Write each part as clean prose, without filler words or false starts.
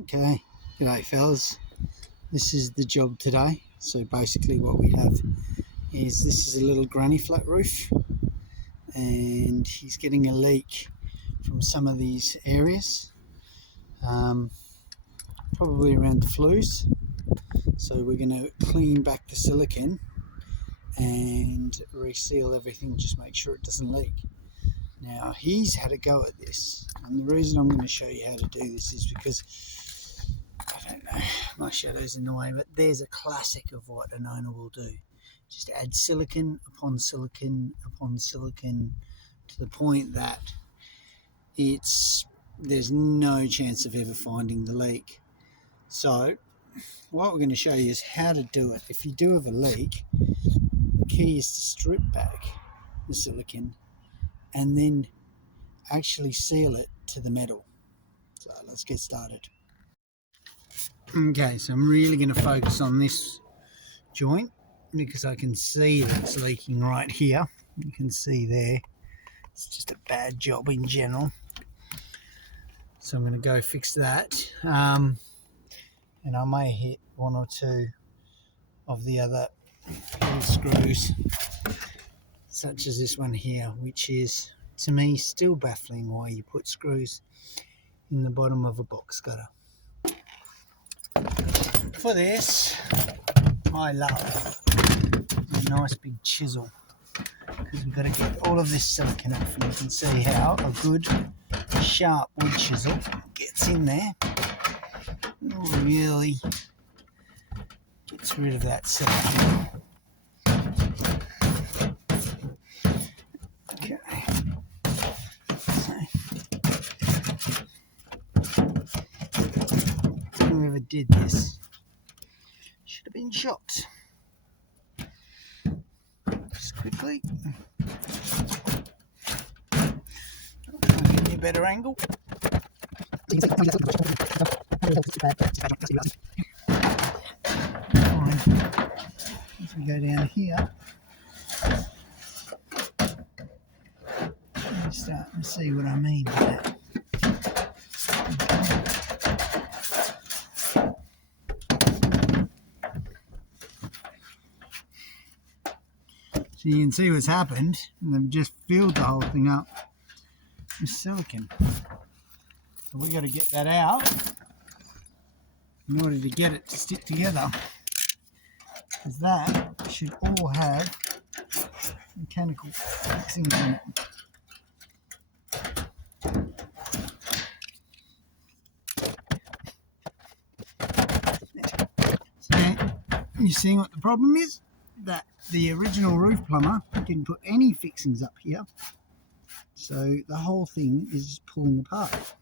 Okay, g'day fellas. This is the job today. So basically what we have is this is a little granny flat roof and he's getting a leak from some of these areas, probably around the flues. So we're going to clean back the silicone and reseal everything, just make sure it doesn't leak. Now he's had a go at this, and the reason I'm going to show you how to do this is because I don't know, my shadow's in the way, but there's a classic of what an owner will do. Just add silicone upon silicone upon silicone to the point that there's no chance of ever finding the leak. So what we're going to show you is how to do it. If you do have a leak, the key is to strip back the silicone and then actually seal it to the metal. So let's get started. Okay, so I'm really going to focus on this joint because I can see that it's leaking right here. You can see there. It's just a bad job in general. So I'm going to go fix that. And I may hit one or two of the other little screws, such as this one here, which is, to me, still baffling why you put screws in the bottom of a box cutter. For this, I love a nice big chisel, because we've got to get all of this silicone off, and you can see how a good sharp wood chisel gets in there and really gets rid of that silicone. Okay, so whoever did this should have been shot. Just quickly, I'll give you a better angle. If we go down here, I'm starting to see what I mean by that. So you can see what's happened, and they've just filled the whole thing up with silicone. So we got to get that out in order to get it to stick together, because that should all have mechanical fixings in it. So you see what the problem is? That the original roof plumber didn't put any fixings up here, so the whole thing is just pulling apart.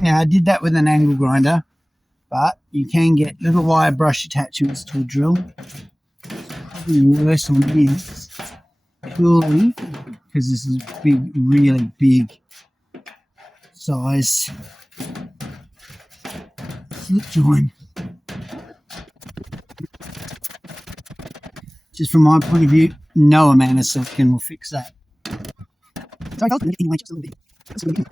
Now I did that with an angle grinder, but you can get little wire brush attachments to a drill. Probably worse on this, purely because this is a big, really big size slip joint. Just from my point of view, no amount of silicone will fix that. Sorry, I'll anyway, just a little bit.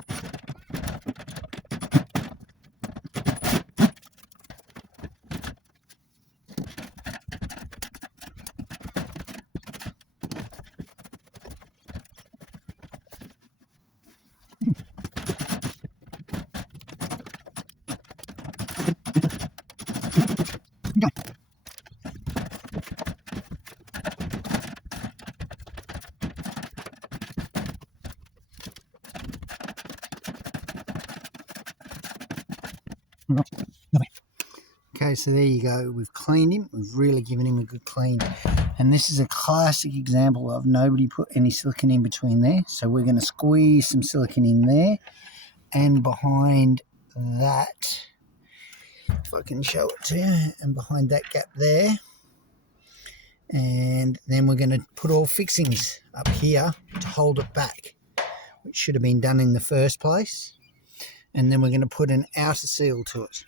Okay, so there you go. We've cleaned him. We've really given him a good clean. And this is a classic example of nobody put any silicone in between there. So we're going to squeeze some silicone in there and behind that, if I can show it to you, and behind that gap there. And then we're going to put all fixings up here to hold it back, which should have been done in the first place. And then we're going to put an outer seal to it.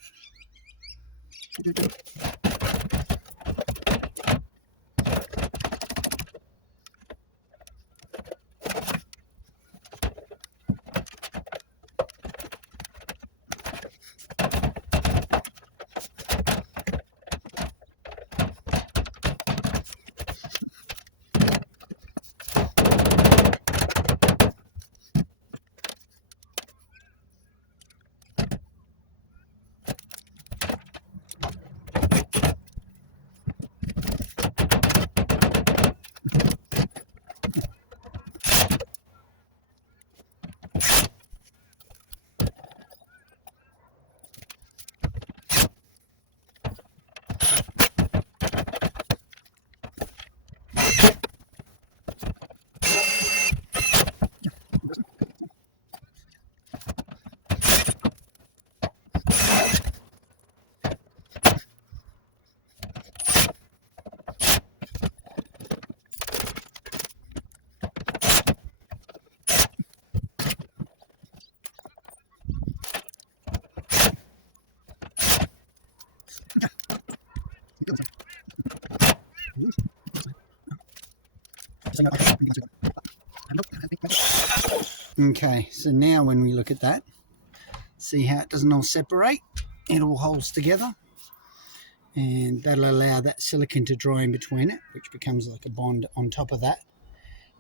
Okay, so now when we look at that, see how it doesn't all separate? It all holds together, and that'll allow that silicone to dry in between it, which becomes like a bond on top of that.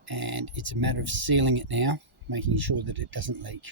And it's a matter of sealing it now, making sure that it doesn't leak.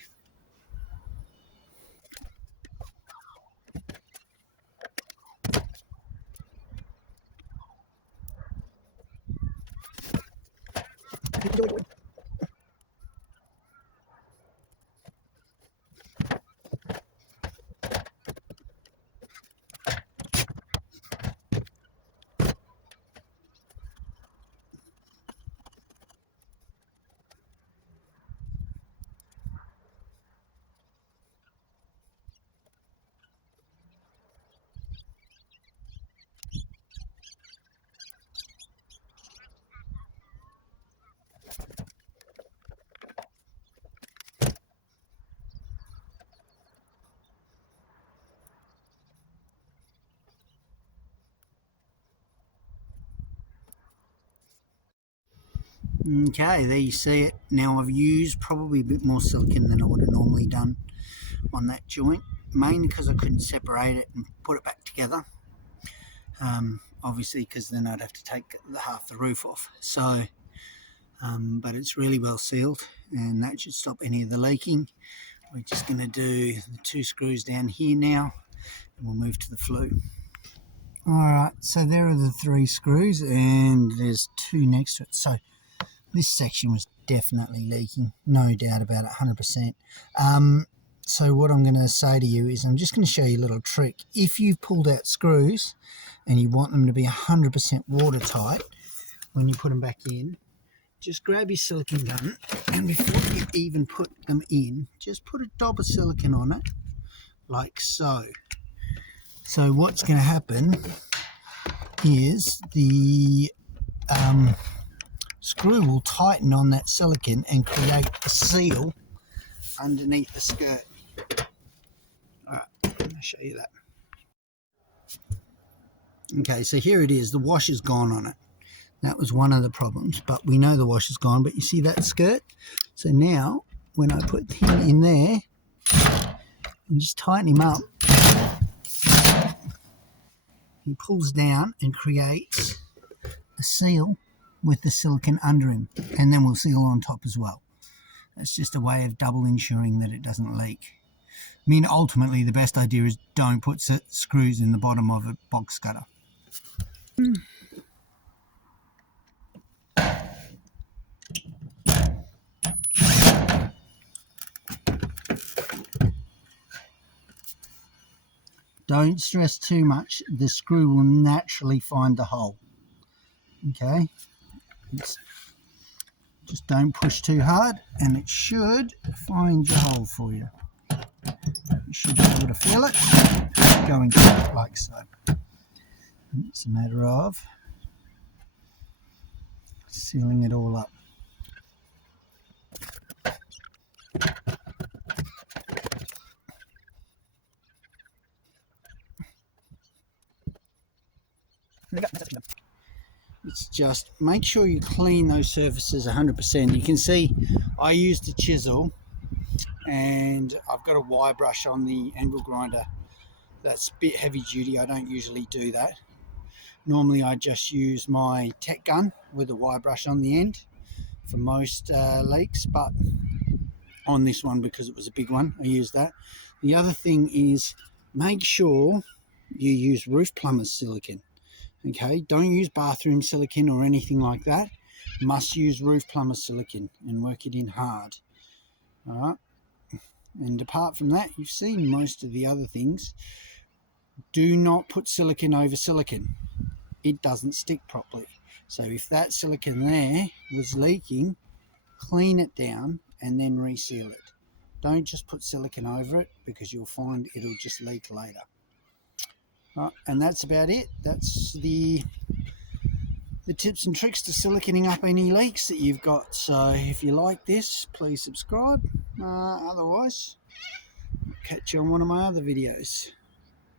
Okay, there you see it. Now I've used probably a bit more silicone than I would have normally done on that joint, mainly because I couldn't separate it and put it back together. Obviously, because then I'd have to take half the roof off. So, but it's really well sealed, and that should stop any of the leaking. We're just going to do the 2 screws down here now, and we'll move to the flue. Alright, so there are the 3 screws, and there's 2 next to it. So this section was definitely leaking, no doubt about it, 100%. So what I'm going to say to you is I'm just going to show you a little trick. If you've pulled out screws and you want them to be 100% watertight when you put them back in, just grab your silicone gun, and before you even put them in, just put a dab of silicone on it, like so. So what's going to happen is the screw will tighten on that silicone and create a seal underneath the skirt. Alright, I'll show you that. Okay, so here it is. The washer's gone on it. That was one of the problems, but we know the washer's gone. But you see that skirt? So now, when I put him in there and just tighten him up, he pulls down and creates a seal with the silicone under him, and then we'll seal on top as well. That's just a way of double ensuring that it doesn't leak. I mean, ultimately the best idea is don't put screws in the bottom of a box cutter. Don't stress too much, the screw will naturally find the hole. Okay, just don't push too hard and it should find your hole for you. You should be able to feel it going through it like so. And it's a matter of sealing it all up. It's just make sure you clean those surfaces 100%. You can see I used a chisel and I've got a wire brush on the angle grinder. That's a bit heavy duty. I don't usually do that. Normally I just use my tech gun with a wire brush on the end for most leaks, but on this one, because it was a big one, I used that. The other thing is make sure you use roof plumber's silicone. Okay, don't use bathroom silicone or anything like that. Must use roof plumber's silicone and work it in hard. All right, and apart from that, you've seen most of the other things. Do not put silicone over silicone. It doesn't stick properly. So if that silicone there was leaking, clean it down and then reseal it. Don't just put silicone over it, because you'll find it'll just leak later. Right, and that's about it. That's the tips and tricks to siliconing up any leaks that you've got. So if you like this, please subscribe. Otherwise, catch you on one of my other videos.